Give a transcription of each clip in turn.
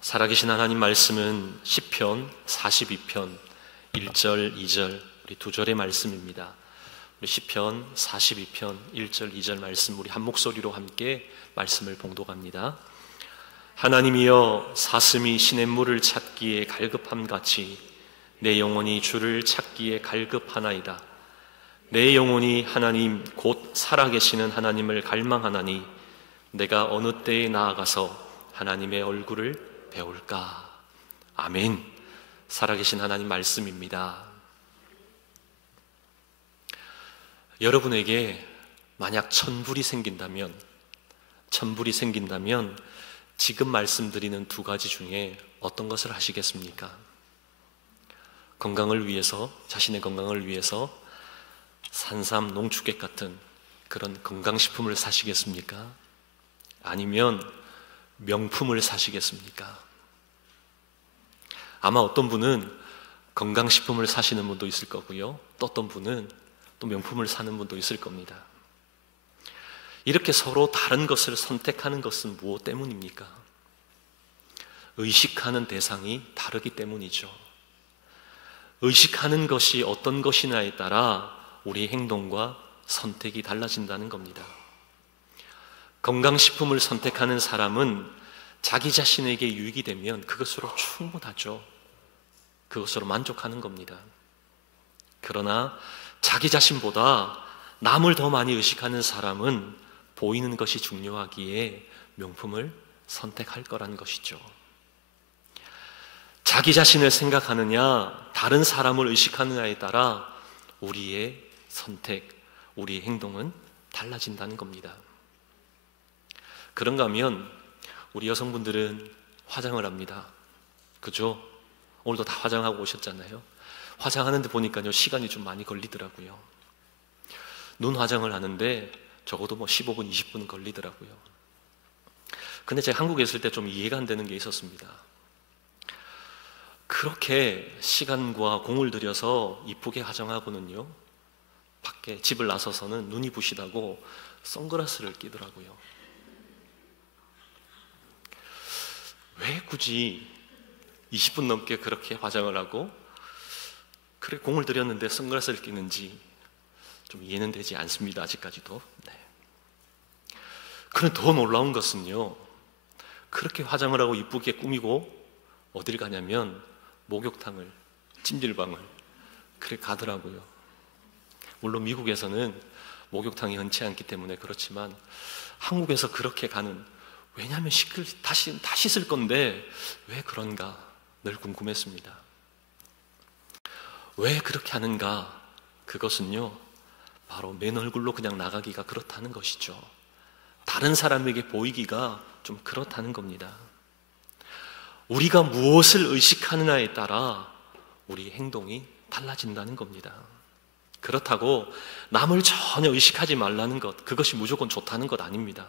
살아계신 하나님 말씀은 시편 42편 1절, 2절 우리 두 절의 말씀입니다. 우리 시편 42편 1절, 2절 말씀 우리 한 목소리로 함께 말씀을 봉독합니다. 하나님이여, 사슴이 시냇물을 찾기에 갈급함같이 내 영혼이 주를 찾기에 갈급하나이다. 내 영혼이 하나님 곧 살아계시는 하나님을 갈망하나니 내가 어느 때에 나아가서 하나님의 얼굴을 배울까. 아멘. 살아계신 하나님 말씀입니다. 여러분에게 만약 천불이 생긴다면 지금 말씀드리는 두 가지 중에 어떤 것을 하시겠습니까? 건강을 위해서, 자신의 건강을 위해서 산삼, 농축액 같은 그런 건강식품을 사시겠습니까? 아니면 명품을 사시겠습니까? 아마 어떤 분은 건강식품을 사시는 분도 있을 거고요, 또 어떤 분은 또 명품을 사는 분도 있을 겁니다. 이렇게 서로 다른 것을 선택하는 것은 무엇 때문입니까? 의식하는 대상이 다르기 때문이죠. 의식하는 것이 어떤 것이냐에 따라 우리의 행동과 선택이 달라진다는 겁니다. 건강식품을 선택하는 사람은 자기 자신에게 유익이 되면 그것으로 충분하죠. 그것으로 만족하는 겁니다. 그러나 자기 자신보다 남을 더 많이 의식하는 사람은 보이는 것이 중요하기에 명품을 선택할 거라는 것이죠. 자기 자신을 생각하느냐, 다른 사람을 의식하느냐에 따라 우리의 선택, 우리의 행동은 달라진다는 겁니다. 그런가 하면 우리 여성분들은 화장을 합니다. 그죠? 오늘도 다 화장하고 오셨잖아요. 화장하는데 보니까요, 시간이 좀 많이 걸리더라고요. 눈 화장을 하는데 적어도 15분, 20분 걸리더라고요. 근데 제가 한국에 있을 때 좀 이해가 안 되는 게 있었습니다. 그렇게 시간과 공을 들여서 이쁘게 화장하고는요, 밖에 집을 나서서는 눈이 부시다고 선글라스를 끼더라고요. 왜 굳이 20분 넘게 그렇게 화장을 하고 그렇게 공을 들였는데 선글라스를 끼는지 좀 이해는 되지 않습니다. 아직까지도. 그런데 더 놀라운 것은요, 그렇게 화장을 하고 이쁘게 꾸미고 어딜 가냐면 목욕탕을, 찜질방을 그렇게 가더라고요. 물론 미국에서는 목욕탕이 흔치 않기 때문에 그렇지만 한국에서 그렇게 가는, 왜냐하면 다시 씻을 건데 왜 그런가 늘 궁금했습니다. 왜 그렇게 하는가? 그것은요, 바로 맨 얼굴로 그냥 나가기가 그렇다는 것이죠. 다른 사람에게 보이기가 좀 그렇다는 겁니다. 우리가 무엇을 의식하느냐에 따라 우리 행동이 달라진다는 겁니다. 그렇다고 남을 전혀 의식하지 말라는 것, 그것이 무조건 좋다는 것 아닙니다.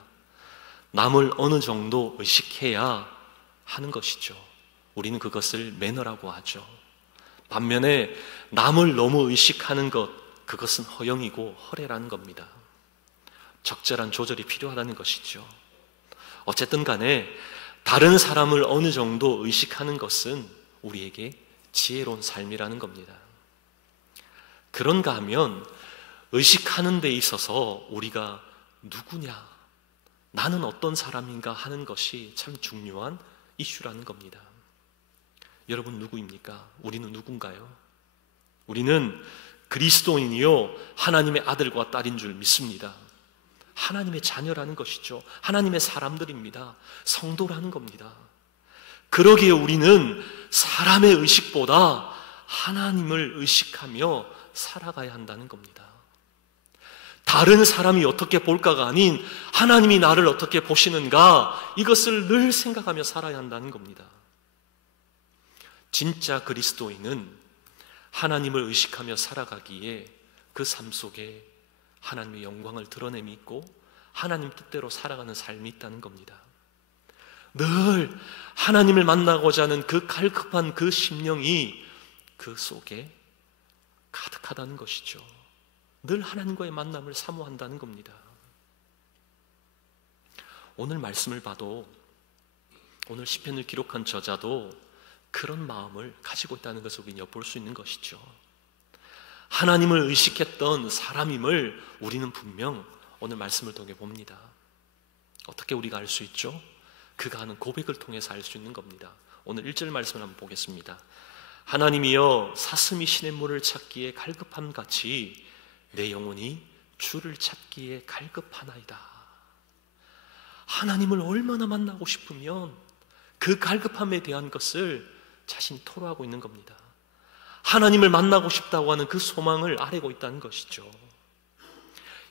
남을 어느 정도 의식해야 하는 것이죠. 우리는 그것을 매너라고 하죠. 반면에 남을 너무 의식하는 것, 그것은 허영이고 허례라는 겁니다. 적절한 조절이 필요하다는 것이죠. 어쨌든 간에 다른 사람을 어느 정도 의식하는 것은 우리에게 지혜로운 삶이라는 겁니다. 그런가 하면 의식하는 데 있어서 우리가 누구냐, 나는 어떤 사람인가 하는 것이 참 중요한 이슈라는 겁니다. 여러분 누구입니까? 우리는 누군가요? 우리는 그리스도인이요, 하나님의 아들과 딸인 줄 믿습니다. 하나님의 자녀라는 것이죠. 하나님의 사람들입니다. 성도라는 겁니다. 그러기에 우리는 사람의 의식보다 하나님을 의식하며 살아가야 한다는 겁니다. 다른 사람이 어떻게 볼까가 아닌 하나님이 나를 어떻게 보시는가, 이것을 늘 생각하며 살아야 한다는 겁니다. 진짜 그리스도인은 하나님을 의식하며 살아가기에 그 삶 속에 하나님의 영광을 드러냄이 있고 하나님 뜻대로 살아가는 삶이 있다는 겁니다. 늘 하나님을 만나고자 하는 그 갈급한 그 심령이 그 속에 가득하다는 것이죠. 늘 하나님과의 만남을 사모한다는 겁니다. 오늘 말씀을 봐도 오늘 시편을 기록한 저자도 그런 마음을 가지고 있다는 것을 우리는 엿볼 수 있는 것이죠. 하나님을 의식했던 사람임을 우리는 분명 오늘 말씀을 통해 봅니다. 어떻게 우리가 알 수 있죠? 그가 하는 고백을 통해서 알 수 있는 겁니다. 오늘 1절 말씀을 한번 보겠습니다. 하나님이여 사슴이 시냇물을 찾기에 갈급함같이 내 영혼이 주를 찾기에 갈급하나이다. 하나님을 얼마나 만나고 싶으면 그 갈급함에 대한 것을 자신이 토로하고 있는 겁니다. 하나님을 만나고 싶다고 하는 그 소망을 아뢰고 있다는 것이죠.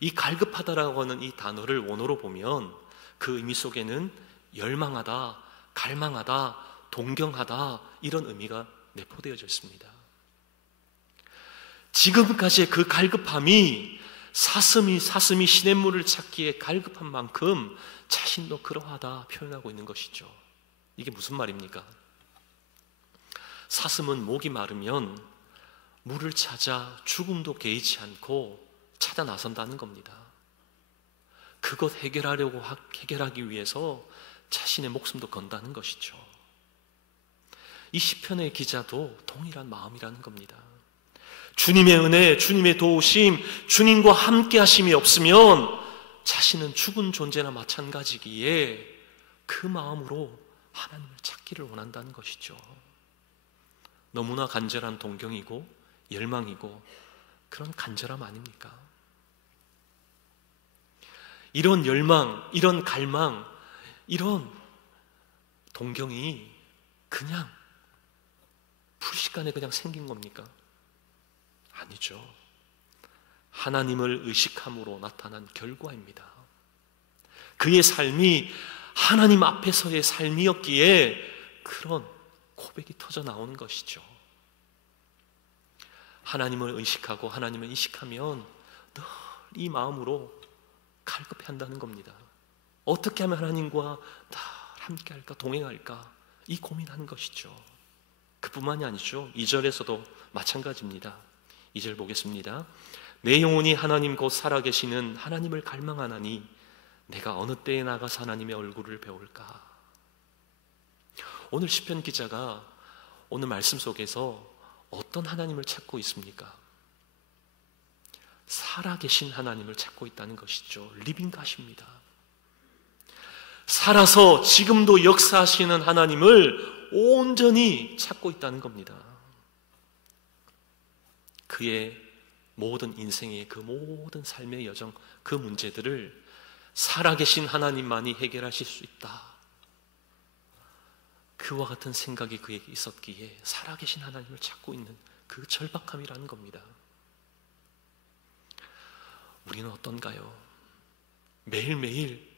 이 갈급하다라고 하는 이 단어를 원어로 보면 그 의미 속에는 열망하다, 갈망하다, 동경하다 이런 의미가 내포되어져 있습니다. 지금까지의 그 갈급함이 사슴이 시냇물을 찾기에 갈급한 만큼 자신도 그러하다 표현하고 있는 것이죠. 이게 무슨 말입니까? 사슴은 목이 마르면 물을 찾아 죽음도 개의치 않고 찾아 나선다는 겁니다. 그것 해결하기 위해서 자신의 목숨도 건다는 것이죠. 이 시편의 기자도 동일한 마음이라는 겁니다. 주님의 은혜, 주님의 도우심, 주님과 함께 하심이 없으면 자신은 죽은 존재나 마찬가지기에 그 마음으로 하나님을 찾기를 원한다는 것이죠. 너무나 간절한 동경이고 열망이고 그런 간절함 아닙니까? 이런 열망, 이런 갈망, 이런 동경이 그냥 불시간에 그냥 생긴 겁니까? 아니죠. 하나님을 의식함으로 나타난 결과입니다. 그의 삶이 하나님 앞에서의 삶이었기에 그런 고백이 터져 나오는 것이죠. 하나님을 의식하고 하나님을 인식하면 늘 이 마음으로 갈급해 한다는 겁니다. 어떻게 하면 하나님과 늘 함께 할까, 동행할까 이 고민하는 것이죠. 그뿐만이 아니죠. 2절에서도 마찬가지입니다. 2절 보겠습니다. 내 영혼이 하나님 곧 살아계시는 하나님을 갈망하나니 내가 어느 때에 나가서 하나님의 얼굴을 배울까. 오늘 시편 기자가 오늘 말씀 속에서 어떤 하나님을 찾고 있습니까? 살아계신 하나님을 찾고 있다는 것이죠. 리빙 갓입니다. 살아서 지금도 역사하시는 하나님을 온전히 찾고 있다는 겁니다. 그의 모든 인생의 그 모든 삶의 여정, 그 문제들을 살아계신 하나님만이 해결하실 수 있다. 그와 같은 생각이 그에게 있었기에 살아계신 하나님을 찾고 있는 그 절박함이라는 겁니다. 우리는 어떤가요? 매일매일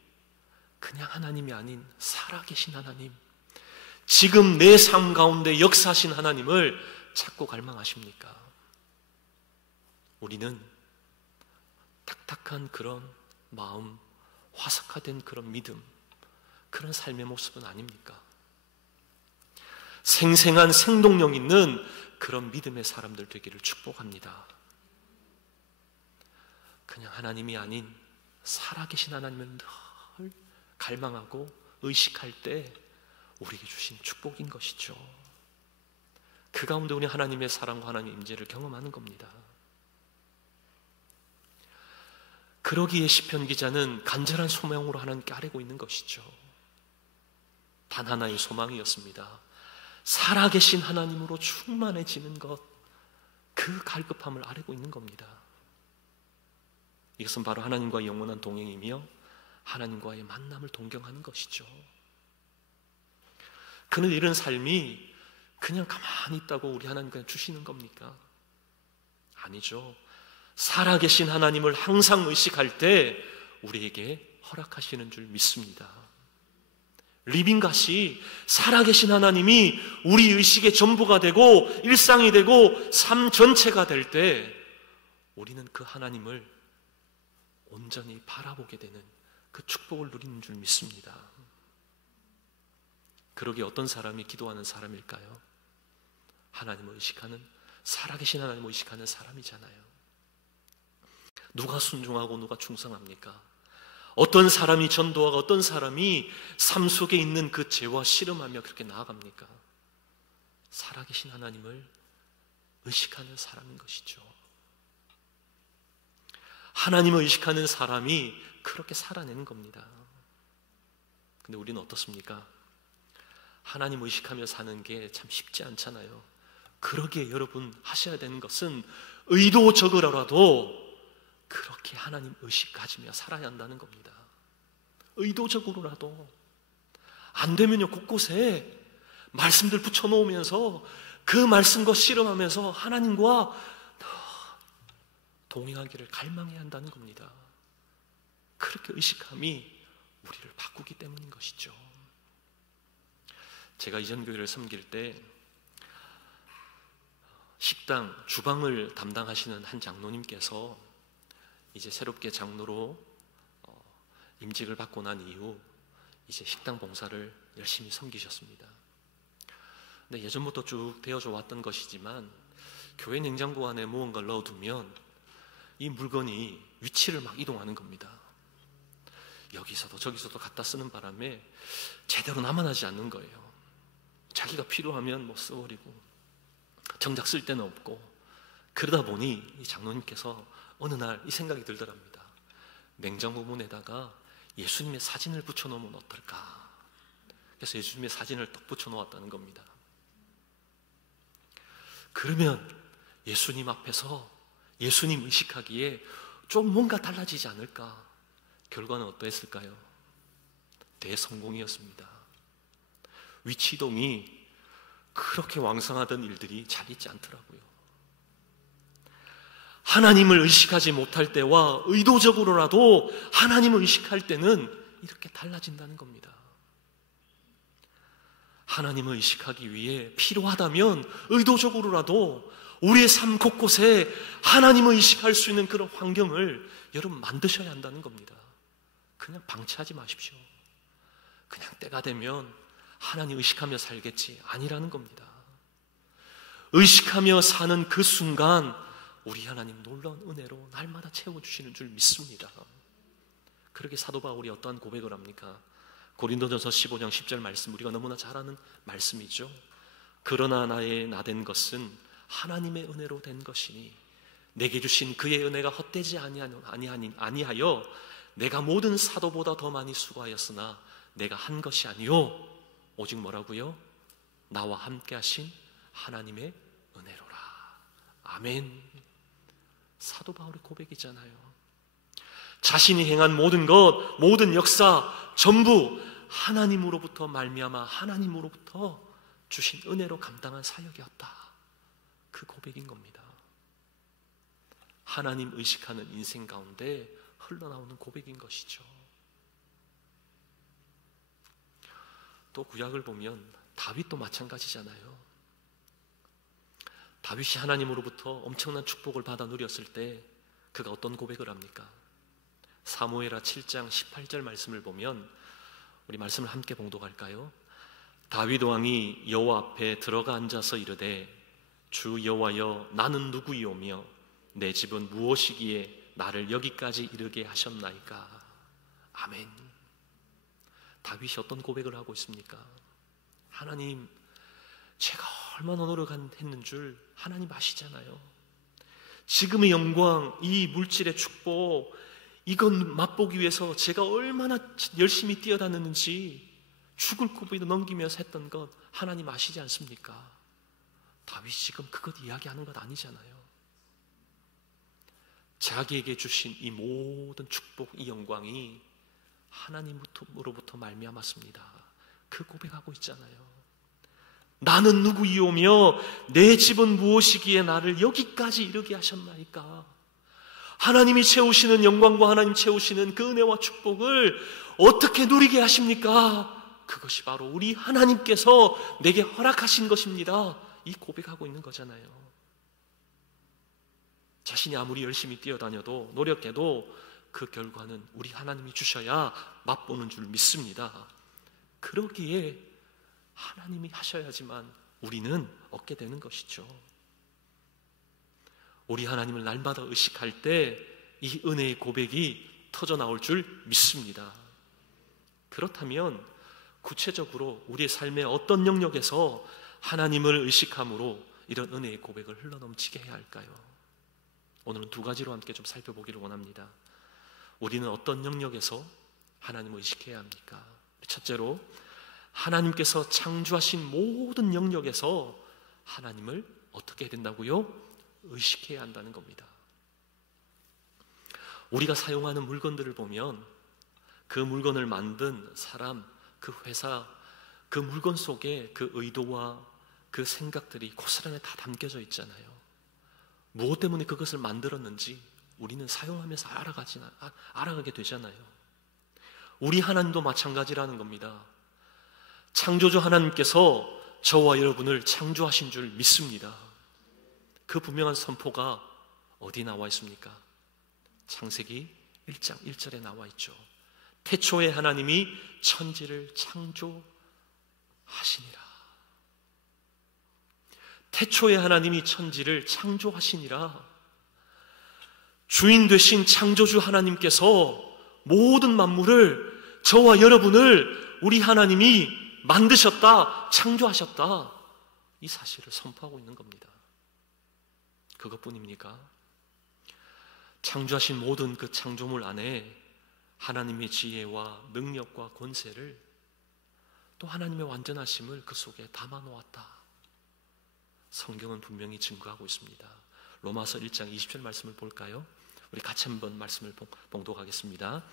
그냥 하나님이 아닌 살아계신 하나님, 지금 내 삶 가운데 역사하신 하나님을 찾고 갈망하십니까? 우리는 탁탁한 그런 마음, 화석화된 그런 믿음, 그런 삶의 모습은 아닙니까? 생생한 생동력 있는 그런 믿음의 사람들 되기를 축복합니다. 그냥 하나님이 아닌 살아계신 하나님을 늘 갈망하고 의식할 때 우리에게 주신 축복인 것이죠. 그 가운데 우리 하나님의 사랑과 하나님의 임재를 경험하는 겁니다. 그러기에 시편 기자는 간절한 소망으로 하나님께 아뢰고 있는 것이죠. 단 하나의 소망이었습니다. 살아계신 하나님으로 충만해지는 것, 그 갈급함을 아뢰고 있는 겁니다. 이것은 바로 하나님과의 영원한 동행이며 하나님과의 만남을 동경하는 것이죠. 그는 이런 삶이 그냥 가만히 있다고 우리 하나님 그냥 주시는 겁니까? 아니죠. 살아계신 하나님을 항상 의식할 때 우리에게 허락하시는 줄 믿습니다. 리빙갓이 살아계신 하나님이 우리 의식의 전부가 되고 일상이 되고 삶 전체가 될 때 우리는 그 하나님을 온전히 바라보게 되는 그 축복을 누리는 줄 믿습니다. 그러기에 어떤 사람이 기도하는 사람일까요? 하나님을 의식하는, 살아계신 하나님을 의식하는 사람이잖아요. 누가 순종하고 누가 충성합니까? 어떤 사람이 전도하고 어떤 사람이 삶 속에 있는 그 죄와 씨름하며 그렇게 나아갑니까? 살아계신 하나님을 의식하는 사람인 것이죠. 하나님을 의식하는 사람이 그렇게 살아내는 겁니다. 근데 우리는 어떻습니까? 하나님 의식하며 사는 게 참 쉽지 않잖아요. 그러기에 여러분 하셔야 되는 것은 의도적으로라도 그렇게 하나님 의식 가지며 살아야 한다는 겁니다. 의도적으로라도. 안 되면요, 곳곳에 말씀들 붙여놓으면서 그 말씀과 씨름하면서 하나님과 동행하기를 갈망해야 한다는 겁니다. 그렇게 의식함이 우리를 바꾸기 때문인 것이죠. 제가 이전 교회를 섬길 때 식당 주방을 담당하시는 한 장로님께서 이제 새롭게 장로로 임직을 받고 난 이후 이제 식당 봉사를 열심히 섬기셨습니다. 근데 예전부터 쭉 되어져 왔던 것이지만 교회 냉장고 안에 무언가를 넣어두면 이 물건이 위치를 막 이동하는 겁니다. 여기서도 저기서도 갖다 쓰는 바람에 제대로 남아나지 않는 거예요. 자기가 필요하면 뭐 써버리고 정작 쓸 데는 없고. 그러다 보니 이 장로님께서 어느 날 이 생각이 들더랍니다. 냉장고 문에다가 예수님의 사진을 붙여놓으면 어떨까? 그래서 예수님의 사진을 딱 붙여놓았다는 겁니다. 그러면 예수님 앞에서 예수님 의식하기에 좀 뭔가 달라지지 않을까? 결과는 어떠했을까요? 대성공이었습니다. 위치이동이 그렇게 왕성하던 일들이 잘 있지 않더라고요. 하나님을 의식하지 못할 때와 의도적으로라도 하나님을 의식할 때는 이렇게 달라진다는 겁니다. 하나님을 의식하기 위해 필요하다면 의도적으로라도 우리의 삶 곳곳에 하나님을 의식할 수 있는 그런 환경을 여러분 만드셔야 한다는 겁니다. 그냥 방치하지 마십시오. 그냥 때가 되면 하나님 의식하며 살겠지, 아니라는 겁니다. 의식하며 사는 그 순간 우리 하나님 놀라운 은혜로 날마다 채워주시는 줄 믿습니다. 그렇게 사도 바울이 어떠한 고백을 합니까? 고린도전서 15장 10절 말씀, 우리가 너무나 잘 아는 말씀이죠. 그러나 나의 나된 것은 하나님의 은혜로 된 것이니 내게 주신 그의 은혜가 헛되지 아니하여 내가 모든 사도보다 더 많이 수고하였으나 내가 한 것이 아니요 오직 뭐라고요? 나와 함께 하신 하나님의 은혜로라. 아멘. 사도 바울의 고백이잖아요. 자신이 행한 모든 것, 모든 역사 전부 하나님으로부터 말미암아 하나님으로부터 주신 은혜로 감당한 사역이었다. 그 고백인 겁니다. 하나님 의식하는 인생 가운데 흘러나오는 고백인 것이죠. 또 구약을 보면 다윗도 마찬가지잖아요. 다윗이 하나님으로부터 엄청난 축복을 받아 누렸을 때 그가 어떤 고백을 합니까? 사무엘하 7장 18절 말씀을 보면 우리 말씀을 함께 봉독할까요? 다윗 왕이 여호와 앞에 들어가 앉아서 이르되 주 여호와여 나는 누구이오며 내 집은 무엇이기에 나를 여기까지 이르게 하셨나이까? 아멘. 다윗이 어떤 고백을 하고 있습니까? 하나님, 제가 얼마나 노력했는 줄 하나님 아시잖아요. 지금의 영광, 이 물질의 축복, 이건 맛보기 위해서 제가 얼마나 열심히 뛰어다녔는지 죽을 고비도 넘기면서 했던 것 하나님 아시지 않습니까? 다윗이 지금 그것 이야기하는 것 아니잖아요. 자기에게 주신 이 모든 축복, 이 영광이 하나님으로부터 말미암았습니다. 그 고백하고 있잖아요. 나는 누구이오며 내 집은 무엇이기에 나를 여기까지 이르게 하셨나이까? 하나님이 채우시는 영광과 하나님 채우시는 그 은혜와 축복을 어떻게 누리게 하십니까? 그것이 바로 우리 하나님께서 내게 허락하신 것입니다. 이 고백하고 있는 거잖아요. 자신이 아무리 열심히 뛰어다녀도 노력해도 그 결과는 우리 하나님이 주셔야 맛보는 줄 믿습니다. 그러기에 하나님이 하셔야지만 우리는 얻게 되는 것이죠. 우리 하나님을 날마다 의식할 때 이 은혜의 고백이 터져 나올 줄 믿습니다. 그렇다면 구체적으로 우리의 삶의 어떤 영역에서 하나님을 의식함으로 이런 은혜의 고백을 흘러넘치게 해야 할까요? 오늘은 두 가지로 함께 좀 살펴보기를 원합니다. 우리는 어떤 영역에서 하나님을 의식해야 합니까? 첫째로, 하나님께서 창조하신 모든 영역에서 하나님을 어떻게 해야 된다고요? 의식해야 한다는 겁니다. 우리가 사용하는 물건들을 보면 그 물건을 만든 사람, 그 회사, 그 물건 속에 그 의도와 그 생각들이 고스란히 다 담겨져 있잖아요. 무엇 때문에 그것을 만들었는지 우리는 사용하면서 알아가게 되잖아요. 우리 하나님도 마찬가지라는 겁니다. 창조주 하나님께서 저와 여러분을 창조하신 줄 믿습니다. 그 분명한 선포가 어디 나와 있습니까? 창세기 1장 1절에 나와 있죠. 태초에 하나님이 천지를 창조하시니라. 태초에 하나님이 천지를 창조하시니라. 주인 되신 창조주 하나님께서 모든 만물을, 저와 여러분을 우리 하나님이 만드셨다, 창조하셨다, 이 사실을 선포하고 있는 겁니다. 그것뿐입니까? 창조하신 모든 그 창조물 안에 하나님의 지혜와 능력과 권세를, 또 하나님의 완전하심을 그 속에 담아놓았다. 성경은 분명히 증거하고 있습니다. 로마서 1장 20절 말씀을 볼까요? 우리 같이 한번 말씀을 봉독하겠습니다.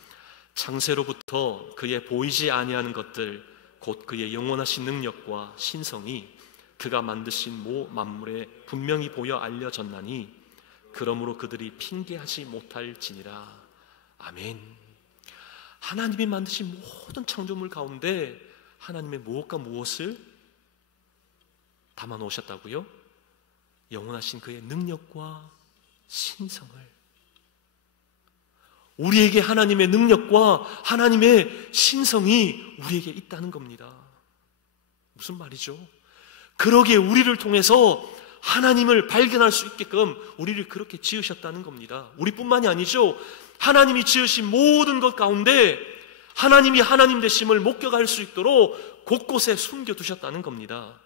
창세로부터 그의 보이지 아니하는 것들, 곧 그의 영원하신 능력과 신성이 그가 만드신 모 만물에 분명히 보여 알려졌나니 그러므로 그들이 핑계하지 못할지니라. 아멘. 하나님이 만드신 모든 창조물 가운데 하나님의 무엇과 무엇을 담아 놓으셨다고요? 영원하신 그의 능력과 신성을. 우리에게 하나님의 능력과 하나님의 신성이 우리에게 있다는 겁니다. 무슨 말이죠? 그러기에 우리를 통해서 하나님을 발견할 수 있게끔 우리를 그렇게 지으셨다는 겁니다. 우리뿐만이 아니죠. 하나님이 지으신 모든 것 가운데 하나님이 하나님 되심을 목격할 수 있도록 곳곳에 숨겨두셨다는 겁니다.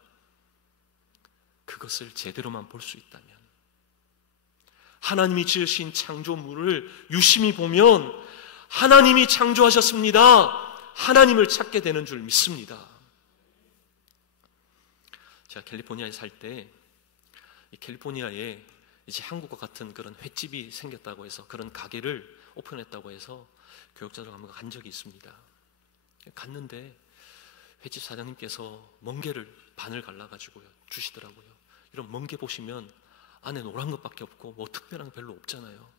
그것을 제대로만 볼 수 있다면, 하나님이 지으신 창조물을 유심히 보면 하나님이 창조하셨습니다, 하나님을 찾게 되는 줄 믿습니다. 제가 캘리포니아에 살 때 이 캘리포니아에 이제 한국과 같은 그런 횟집이 생겼다고 해서, 그런 가게를 오픈했다고 해서 교육자들 한번 간 적이 있습니다. 갔는데 횟집 사장님께서 멍게를 반을 갈라가지고요 주시더라고요. 이런 멍게 보시면 안에 노란 것밖에 없고 뭐 특별한 게 별로 없잖아요.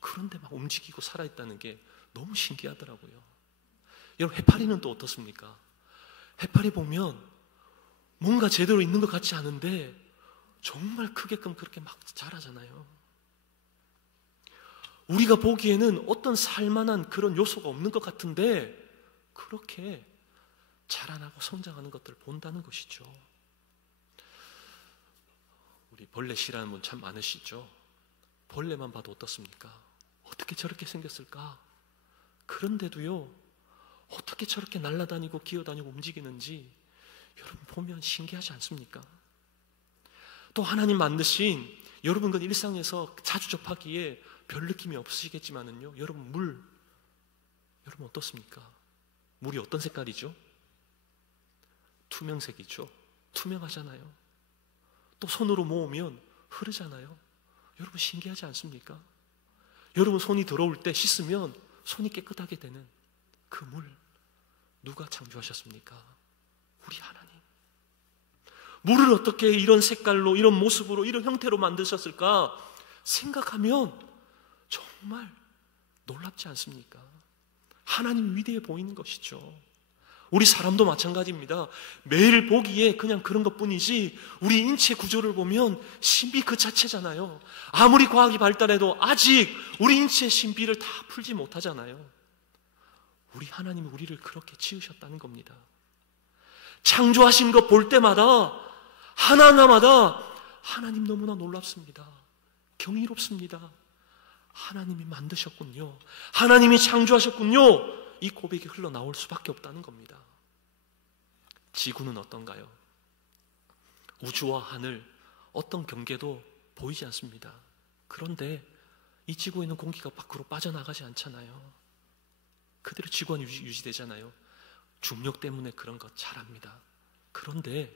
그런데 막 움직이고 살아있다는 게 너무 신기하더라고요. 여러분, 해파리는 또 어떻습니까? 해파리 보면 뭔가 제대로 있는 것 같지 않은데 정말 크게끔 그렇게 막 자라잖아요. 우리가 보기에는 어떤 살만한 그런 요소가 없는 것 같은데 그렇게 자라나고 성장하는 것들을 본다는 것이죠. 우리 벌레 싫어하는 분 참 많으시죠? 벌레만 봐도 어떻습니까? 어떻게 저렇게 생겼을까? 그런데도요, 어떻게 저렇게 날아다니고 기어다니고 움직이는지 여러분 보면 신기하지 않습니까? 또 하나님 만드신, 여러분 그 일상에서 자주 접하기에 별 느낌이 없으시겠지만은요, 여러분 물, 여러분 어떻습니까? 물이 어떤 색깔이죠? 투명색이죠. 투명하잖아요. 또 손으로 모으면 흐르잖아요. 여러분 신기하지 않습니까? 여러분 손이 더러울 때 씻으면 손이 깨끗하게 되는 그 물, 누가 창조하셨습니까? 우리 하나님. 물을 어떻게 이런 색깔로, 이런 모습으로, 이런 형태로 만드셨을까 생각하면 정말 놀랍지 않습니까? 하나님 위대해 보이는 것이죠. 우리 사람도 마찬가지입니다. 매일 보기에 그냥 그런 것뿐이지 우리 인체 구조를 보면 신비 그 자체잖아요. 아무리 과학이 발달해도 아직 우리 인체의 신비를 다 풀지 못하잖아요. 우리 하나님이 우리를 그렇게 지으셨다는 겁니다. 창조하신 것 볼 때마다 하나하나마다 하나님 너무나 놀랍습니다. 경이롭습니다. 하나님이 만드셨군요. 하나님이 창조하셨군요. 이 고백이 흘러나올 수밖에 없다는 겁니다. 지구는 어떤가요? 우주와 하늘, 어떤 경계도 보이지 않습니다. 그런데 이 지구에는 공기가 밖으로 빠져나가지 않잖아요. 그대로 지구는 유지되잖아요. 중력 때문에 그런 것 잘 압니다. 그런데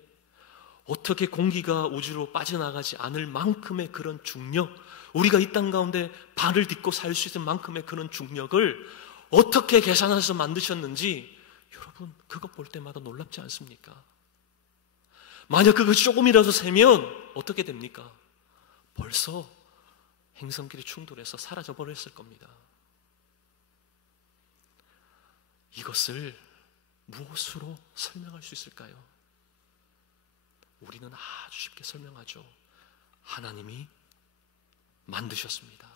어떻게 공기가 우주로 빠져나가지 않을 만큼의 그런 중력, 우리가 이 땅 가운데 발을 딛고 살 수 있을 만큼의 그런 중력을 어떻게 계산해서 만드셨는지 여러분 그것 볼 때마다 놀랍지 않습니까? 만약 그것이 조금이라도 세면 어떻게 됩니까? 벌써 행성끼리 충돌해서 사라져 버렸을 겁니다. 이것을 무엇으로 설명할 수 있을까요? 우리는 아주 쉽게 설명하죠. 하나님이 만드셨습니다.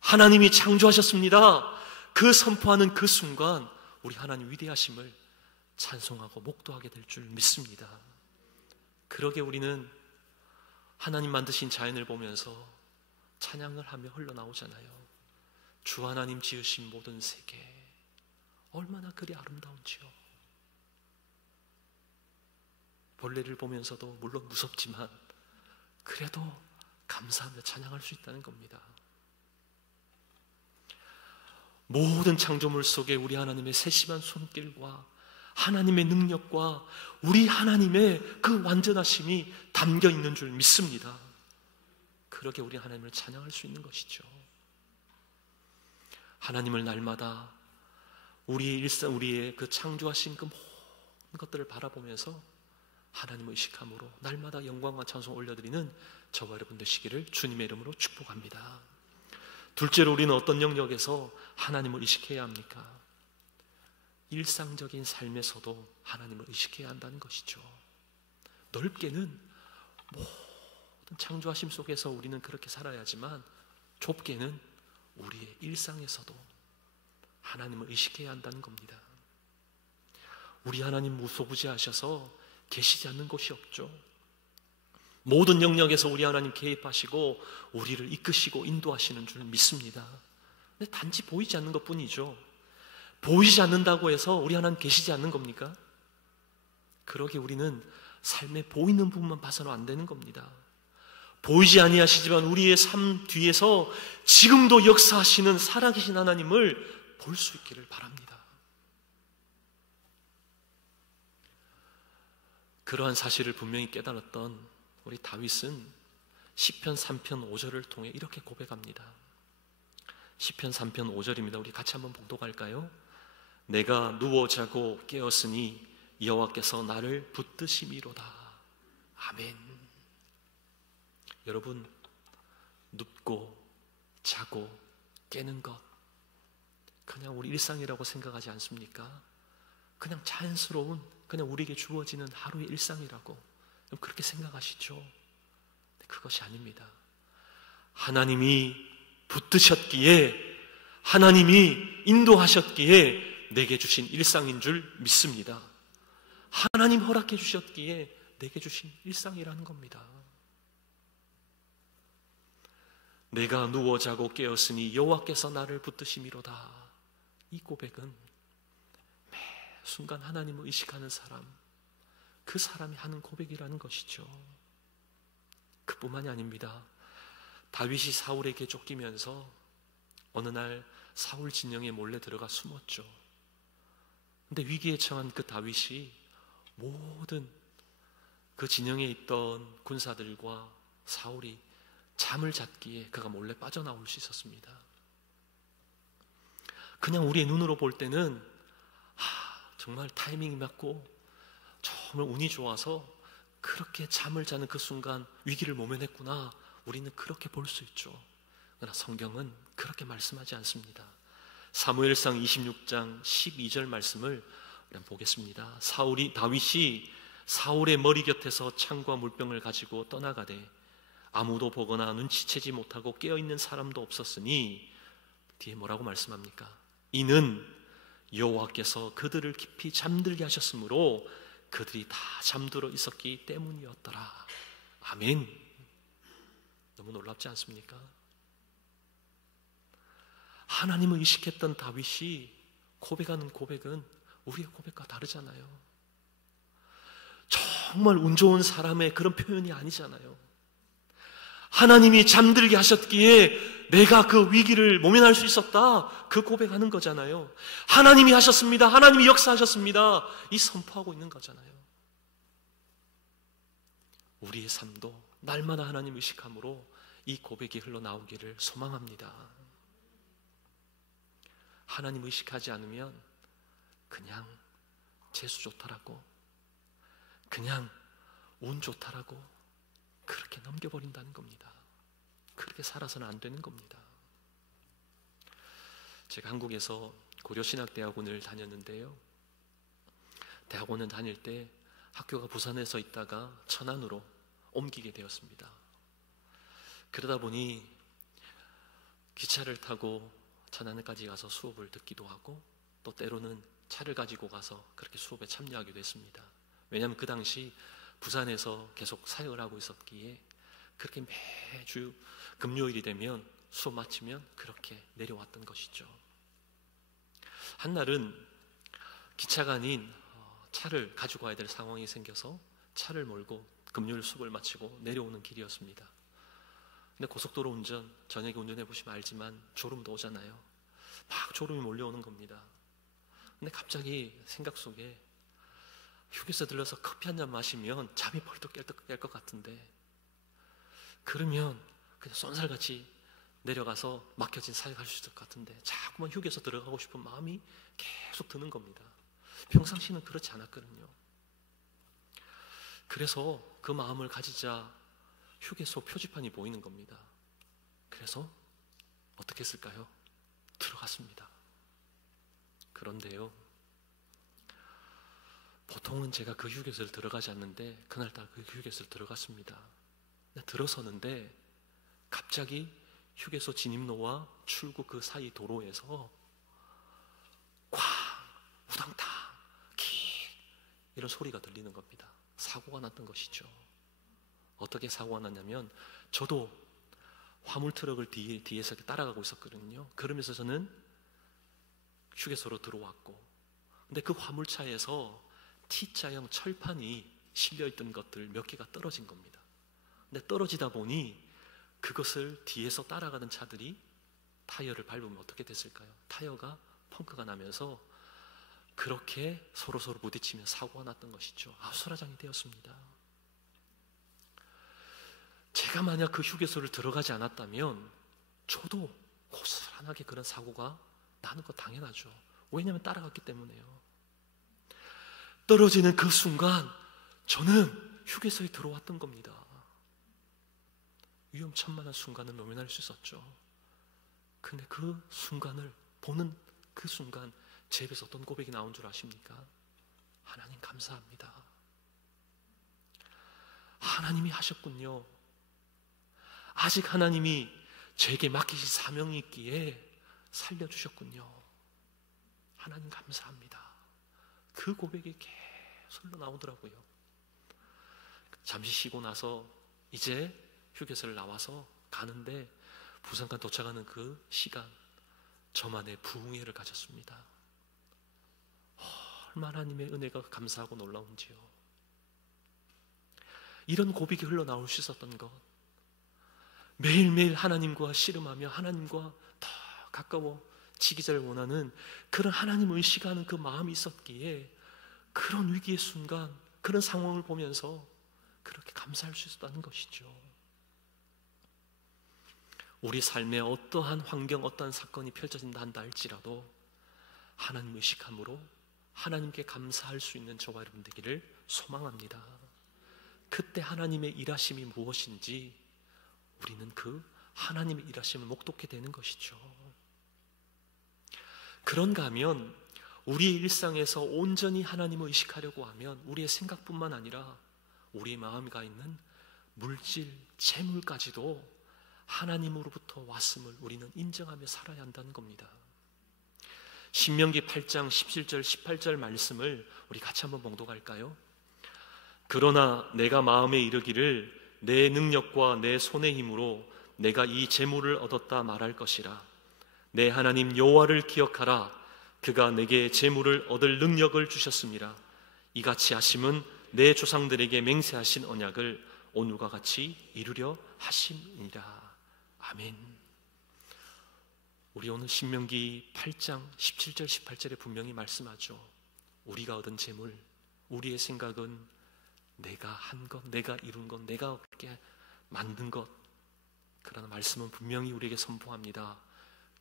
하나님이 창조하셨습니다. 그 선포하는 그 순간 우리 하나님 위대하심을 찬송하고 목도하게 될 줄 믿습니다. 그러게 우리는 하나님 만드신 자연을 보면서 찬양을 하며 흘러나오잖아요. 주 하나님 지으신 모든 세계 얼마나 그리 아름다운지요. 벌레를 보면서도 물론 무섭지만 그래도 감사하며 찬양할 수 있다는 겁니다. 모든 창조물 속에 우리 하나님의 세심한 손길과 하나님의 능력과 우리 하나님의 그 완전하심이 담겨 있는 줄 믿습니다. 그러게 우리 하나님을 찬양할 수 있는 것이죠. 하나님을 날마다 우리의 일상, 우리의 그 창조하신 그 모든 것들을 바라보면서 하나님을 의식함으로 날마다 영광과 찬송 올려드리는 저와 여러분 되시기를 주님의 이름으로 축복합니다. 둘째로 우리는 어떤 영역에서 하나님을 의식해야 합니까? 일상적인 삶에서도 하나님을 의식해야 한다는 것이죠. 넓게는 모든 창조하심 속에서 우리는 그렇게 살아야지만 좁게는 우리의 일상에서도 하나님을 의식해야 한다는 겁니다. 우리 하나님 무소부지하셔서 계시지 않는 곳이 없죠. 모든 영역에서 우리 하나님 개입하시고 우리를 이끄시고 인도하시는 줄 믿습니다. 근데 단지 보이지 않는 것뿐이죠. 보이지 않는다고 해서 우리 하나님 계시지 않는 겁니까? 그러게 우리는 삶에 보이는 부분만 봐서는 안 되는 겁니다. 보이지 아니하시지만 우리의 삶 뒤에서 지금도 역사하시는 살아계신 하나님을 볼 수 있기를 바랍니다. 그러한 사실을 분명히 깨달았던 우리 다윗은 시편 3편 5절을 통해 이렇게 고백합니다. 시편 3편 5절입니다. 우리 같이 한번 봉독할까요? 내가 누워 자고 깨었으니 여호와께서 나를 붙드심이로다. 아멘. 여러분, 눕고 자고 깨는 것 그냥 우리 일상이라고 생각하지 않습니까? 그냥 자연스러운, 그냥 우리에게 주어지는 하루의 일상이라고 그렇게 생각하시죠? 그것이 아닙니다. 하나님이 붙드셨기에, 하나님이 인도하셨기에 내게 주신 일상인 줄 믿습니다. 하나님 허락해 주셨기에 내게 주신 일상이라는 겁니다. 내가 누워 자고 깨었으니 여호와께서 나를 붙드심이로다. 이 고백은 매 순간 하나님을 의식하는 사람, 그 사람이 하는 고백이라는 것이죠. 그뿐만이 아닙니다. 다윗이 사울에게 쫓기면서 어느 날 사울 진영에 몰래 들어가 숨었죠. 근데 위기에 처한 그 다윗이 모든 그 진영에 있던 군사들과 사울이 잠을 잤기에 그가 몰래 빠져나올 수 있었습니다. 그냥 우리의 눈으로 볼 때는 정말 타이밍이 맞고 정말 운이 좋아서 그렇게 잠을 자는 그 순간 위기를 모면했구나, 우리는 그렇게 볼 수 있죠. 그러나 성경은 그렇게 말씀하지 않습니다. 사무엘상 26장 12절 말씀을 보겠습니다. 다윗이 사울의 머리 곁에서 창과 물병을 가지고 떠나가되 아무도 보거나 눈치채지 못하고 깨어있는 사람도 없었으니, 뒤에 뭐라고 말씀합니까? 이는 여호와께서 그들을 깊이 잠들게 하셨으므로 그들이 다 잠들어 있었기 때문이었더라. 아멘. 너무 놀랍지 않습니까? 하나님을 의식했던 다윗이 고백하는 고백은 우리의 고백과 다르잖아요. 정말 운 좋은 사람의 그런 표현이 아니잖아요. 하나님이 잠들게 하셨기에 내가 그 위기를 모면할 수 있었다, 그 고백하는 거잖아요. 하나님이 하셨습니다, 하나님이 역사하셨습니다, 이 선포하고 있는 거잖아요. 우리의 삶도 날마다 하나님 의식함으로 이 고백이 흘러나오기를 소망합니다. 하나님 의식하지 않으면 그냥 재수 좋다라고, 그냥 운 좋다라고 그렇게 넘겨버린다는 겁니다. 그렇게 살아서는 안 되는 겁니다. 제가 한국에서 고려신학대학원을 다녔는데요, 대학원을 다닐 때 학교가 부산에서 있다가 천안으로 옮기게 되었습니다. 그러다 보니 기차를 타고 천안까지 가서 수업을 듣기도 하고, 또 때로는 차를 가지고 가서 그렇게 수업에 참여하기도 했습니다. 왜냐하면 그 당시 부산에서 계속 사역을 하고 있었기에 그렇게 매주 금요일이 되면 수업 마치면 그렇게 내려왔던 것이죠. 한날은 기차가 아닌 차를 가지고 가야 될 상황이 생겨서 차를 몰고 금요일 수업을 마치고 내려오는 길이었습니다. 근데 고속도로 운전, 저녁에 운전해 보시면 알지만 졸음도 오잖아요. 막 졸음이 몰려오는 겁니다. 근데 갑자기 생각 속에 휴게소 들러서 커피 한 잔 마시면 잠이 벌떡 깰 것 같은데, 그러면 그냥 쏜살같이 내려가서 막혀진 사역할 수 있을 것 같은데, 자꾸만 휴게소 들어가고 싶은 마음이 계속 드는 겁니다. 평상시는 그렇지 않았거든요. 그래서 그 마음을 가지자 휴게소 표지판이 보이는 겁니다. 그래서 어떻게 했을까요? 들어갔습니다. 그런데요, 보통은 제가 그 휴게소를 들어가지 않는데 그날따라 그 휴게소를 들어갔습니다. 들어서는데 갑자기 휴게소 진입로와 출구 그 사이 도로에서 쾅, 우당탕, 킥 이런 소리가 들리는 겁니다. 사고가 났던 것이죠. 어떻게 사고가 났냐면, 저도 화물 트럭을 뒤에서 따라가고 있었거든요. 그러면서 저는 휴게소로 들어왔고, 근데 그 화물차에서 T자형 철판이 실려있던 것들 몇 개가 떨어진 겁니다. 근데 떨어지다 보니 그것을 뒤에서 따라가는 차들이 타이어를 밟으면 어떻게 됐을까요? 타이어가 펑크가 나면서 그렇게 서로서로 부딪히며 사고가 났던 것이죠. 아수라장이 되었습니다. 제가 만약 그 휴게소를 들어가지 않았다면 저도 고스란하게 그런 사고가 나는 거 당연하죠. 왜냐하면 따라갔기 때문에요. 떨어지는 그 순간 저는 휴게소에 들어왔던 겁니다. 위험천만한 순간을 모면할 수 있었죠. 근데 그 순간을 보는 그 순간 제 입에서 어떤 고백이 나온 줄 아십니까? 하나님 감사합니다. 하나님이 하셨군요. 아직 하나님이 저에게 맡기신 사명이 있기에 살려주셨군요. 하나님 감사합니다. 그 고백이 계속 흘러나오더라고요. 잠시 쉬고 나서 이제 휴게소를 나와서 가는데 부산까지 도착하는 그 시간, 저만의 부흥회를 가졌습니다. 얼마나 하나님의 은혜가 감사하고 놀라운지요. 이런 고백이 흘러나올 수 있었던 것, 매일매일 하나님과 씨름하며 하나님과 더 가까워지기를 원하는 그런 하나님을 의식하는 그 마음이 있었기에 그런 위기의 순간, 그런 상황을 보면서 그렇게 감사할 수 있었다는 것이죠. 우리 삶에 어떠한 환경, 어떠한 사건이 펼쳐진다 한다 할지라도 하나님 의식함으로 하나님께 감사할 수 있는 저와 여러분 되기를 소망합니다. 그때 하나님의 일하심이 무엇인지 우리는 그 하나님의 일하심을 목도하게 되는 것이죠. 그런가 하면 우리의 일상에서 온전히 하나님을 의식하려고 하면 우리의 생각뿐만 아니라 우리의 마음에 가 있는 물질, 재물까지도 하나님으로부터 왔음을 우리는 인정하며 살아야 한다는 겁니다. 신명기 8장 17절 18절 말씀을 우리 같이 한번 봉독할까요? 그러나 내가 마음에 이르기를 내 능력과 내 손의 힘으로 내가 이 재물을 얻었다 말할 것이라. 내 하나님 여호와를 기억하라. 그가 내게 재물을 얻을 능력을 주셨습니다. 이같이 하심은 내 조상들에게 맹세하신 언약을 오늘과 같이 이루려 하심이니라. 아멘. 우리 오늘 신명기 8장 17절 18절에 분명히 말씀하죠. 우리가 얻은 재물, 우리의 생각은 내가 한 것, 내가 이룬 것, 내가 그렇게 만든 것, 그러나 말씀은 분명히 우리에게 선포합니다.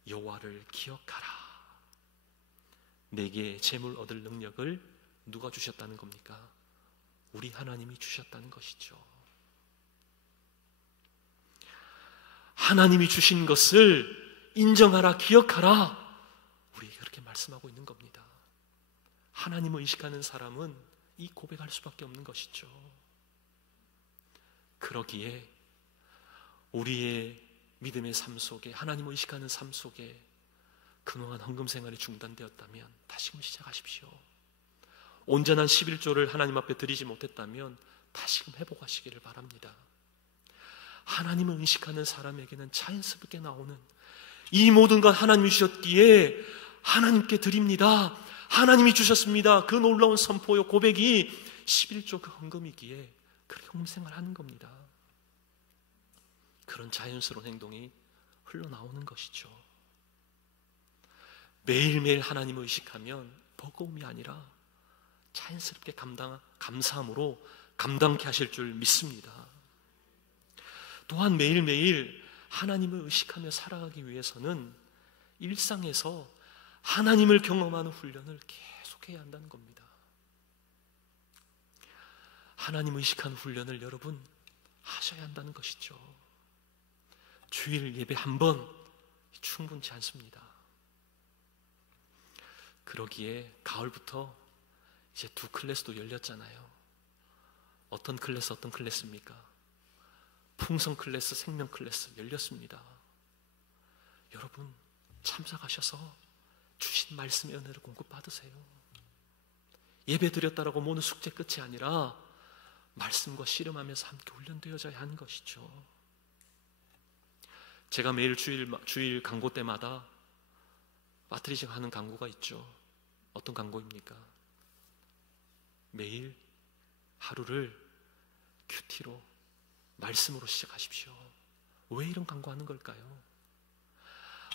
여호와를 기억하라. 내게 재물 얻을 능력을 누가 주셨다는 겁니까? 우리 하나님이 주셨다는 것이죠. 하나님이 주신 것을 인정하라, 기억하라. 우리에게 그렇게 말씀하고 있는 겁니다. 하나님을 의식하는 사람은 이 고백할 수밖에 없는 것이죠. 그러기에 우리의 믿음의 삶 속에, 하나님을 의식하는 삶 속에 그동안 헌금 생활이 중단되었다면 다시금 시작하십시오. 온전한 11조를 하나님 앞에 드리지 못했다면 다시금 회복하시기를 바랍니다. 하나님을 의식하는 사람에게는 자연스럽게 나오는 이 모든 것 하나님이 주셨기에 하나님께 드립니다. 하나님이 주셨습니다. 그 놀라운 선포요 고백이 11조 그 헌금이기에 그렇게 헌금 생활하는 겁니다. 그런 자연스러운 행동이 흘러나오는 것이죠. 매일매일 하나님을 의식하면 버거움이 아니라 자연스럽게 감사함으로 감당케 하실 줄 믿습니다. 또한 매일매일 하나님을 의식하며 살아가기 위해서는 일상에서 하나님을 경험하는 훈련을 계속해야 한다는 겁니다. 하나님을 의식하는 훈련을 여러분 하셔야 한다는 것이죠. 주일 예배 한 번 충분치 않습니다. 그러기에 가을부터 이제 2 클래스도 열렸잖아요. 어떤 클래스입니까? 풍성 클래스, 생명 클래스 열렸습니다. 여러분 참석하셔서 주신 말씀의 은혜를 공급받으세요. 예배 드렸다라고 모든 숙제 끝이 아니라 말씀과 씨름하면서 함께 훈련되어져야 하는 것이죠. 제가 매일 주일 강고 때마다 마트리지가 하는 강고가 있죠. 어떤 강고입니까? 매일 하루를 큐티로 말씀으로 시작하십시오. 왜 이런 강구하는 걸까요?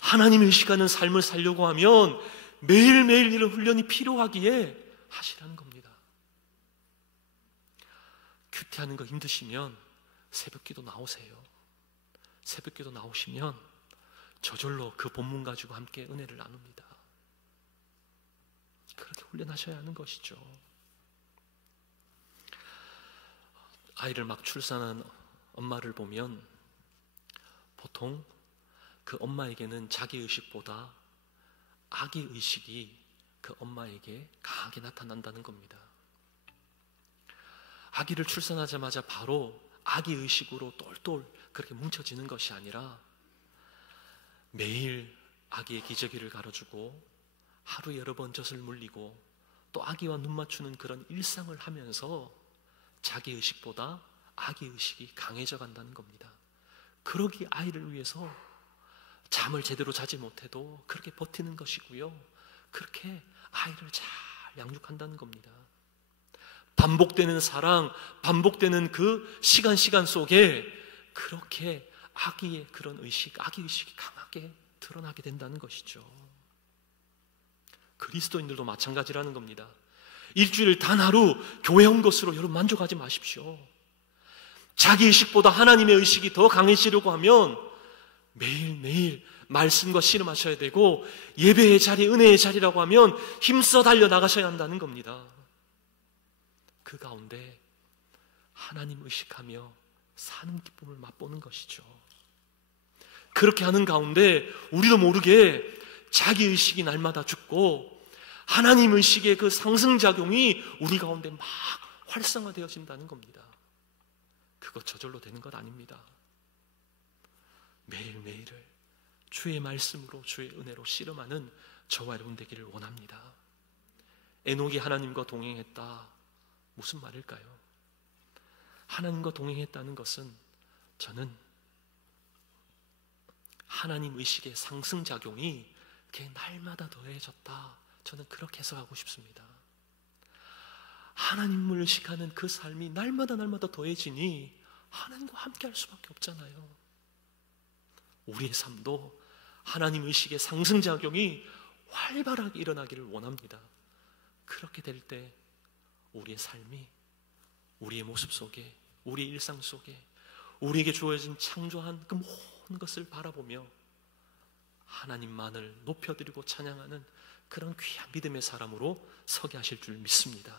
하나님의 의식하는 삶을 살려고 하면 매일매일 이런 훈련이 필요하기에 하시라는 겁니다. 큐티하는 거 힘드시면 새벽기도 나오세요. 새벽기도 나오시면 저절로 그 본문 가지고 함께 은혜를 나눕니다. 그렇게 훈련하셔야 하는 것이죠. 아이를 막 출산한 엄마를 보면 보통 그 엄마에게는 자기의식보다 아기의식이 그 엄마에게 강하게 나타난다는 겁니다. 아기를 출산하자마자 바로 아기의식으로 똘똘 그렇게 뭉쳐지는 것이 아니라 매일 아기의 기저귀를 갈아주고 하루 여러 번 젖을 물리고 또 아기와 눈 맞추는 그런 일상을 하면서 자기의식보다 아기의식이 강해져 간다는 겁니다. 그러기 아이를 위해서 잠을 제대로 자지 못해도 그렇게 버티는 것이고요. 그렇게 아이를 잘 양육한다는 겁니다. 반복되는 사랑, 반복되는 그 시간 속에 그렇게 아기의 그런 의식, 아기의식이 강하게 드러나게 된다는 것이죠. 그리스도인들도 마찬가지라는 겁니다. 일주일 단 하루 교회 온 것으로 여러분 만족하지 마십시오. 자기의식보다 하나님의 의식이 더 강해지려고 하면 매일매일 말씀과 씨름하셔야 되고 예배의 자리, 은혜의 자리라고 하면 힘써 달려나가셔야 한다는 겁니다. 그 가운데 하나님 의식하며 사는 기쁨을 맛보는 것이죠. 그렇게 하는 가운데 우리도 모르게 자기의식이 날마다 죽고 하나님 의식의 그 상승작용이 우리 가운데 막 활성화되어진다는 겁니다. 그거 저절로 되는 것 아닙니다. 매일매일을 주의 말씀으로 주의 은혜로 씨름하는 저와 여러분 되기를 원합니다. 에녹이 하나님과 동행했다. 무슨 말일까요? 하나님과 동행했다는 것은 저는 하나님 의식의 상승작용이 그게 날마다 더해졌다. 저는 그렇게 해석하고 싶습니다. 하나님을 의식하는 그 삶이 날마다 더해지니 하나님과 함께 할 수밖에 없잖아요. 우리의 삶도 하나님 의식의 상승작용이 활발하게 일어나기를 원합니다. 그렇게 될 때 우리의 삶이, 우리의 모습 속에, 우리의 일상 속에 우리에게 주어진 창조한 그 모든 것을 바라보며 하나님만을 높여드리고 찬양하는 그런 귀한 믿음의 사람으로 서게 하실 줄 믿습니다.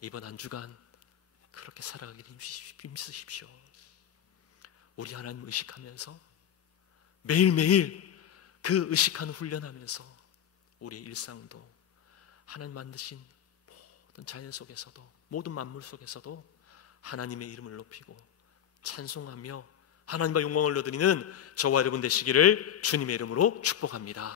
이번 한 주간 그렇게 살아가기를 힘쓰십시오. 우리 하나님 의식하면서 매일매일 그 의식하는 훈련하면서 우리의 일상도 하나님 만드신 모든 자연 속에서도, 모든 만물 속에서도 하나님의 이름을 높이고 찬송하며 하나님과 영광을 올려드리는 저와 여러분 되시기를 주님의 이름으로 축복합니다.